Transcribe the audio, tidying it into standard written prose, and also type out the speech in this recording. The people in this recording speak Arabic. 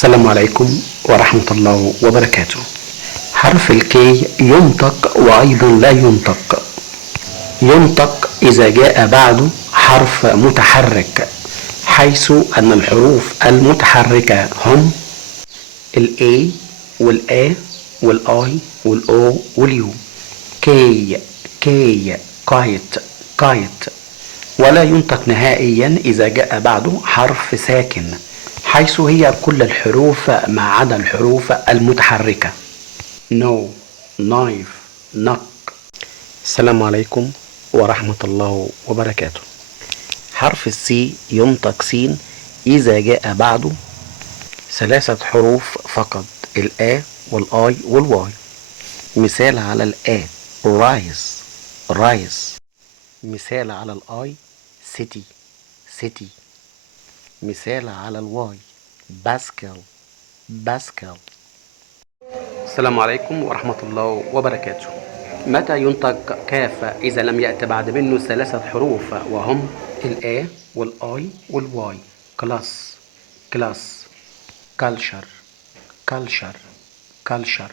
السلام عليكم ورحمة الله وبركاته. حرف الكي ينطق وأيضا لا ينطق. ينطق إذا جاء بعده حرف متحرك، حيث أن الحروف المتحركة هم ال A وال A وال I وال O وال U. كي كي كايت كايت. ولا ينطق نهائيا إذا جاء بعده حرف ساكن، حيث هي كل الحروف ما عدا الحروف المتحركة. نو نايف نق. السلام عليكم ورحمة الله وبركاته. حرف السي ينطق سين إذا جاء بعده ثلاثة حروف فقط، الآ والآي والواي. مثال على الآ رايس رايس. مثال على الآي سيتي سيتي. مثال على الواي باسكال باسكال. السلام عليكم ورحمة الله وبركاته. متى ينطق كاف إذا لم يأتي بعد منه ثلاثة حروف وهم الآ والآي والواي؟ كلاس كلاس. كالشر كالشر كالشر.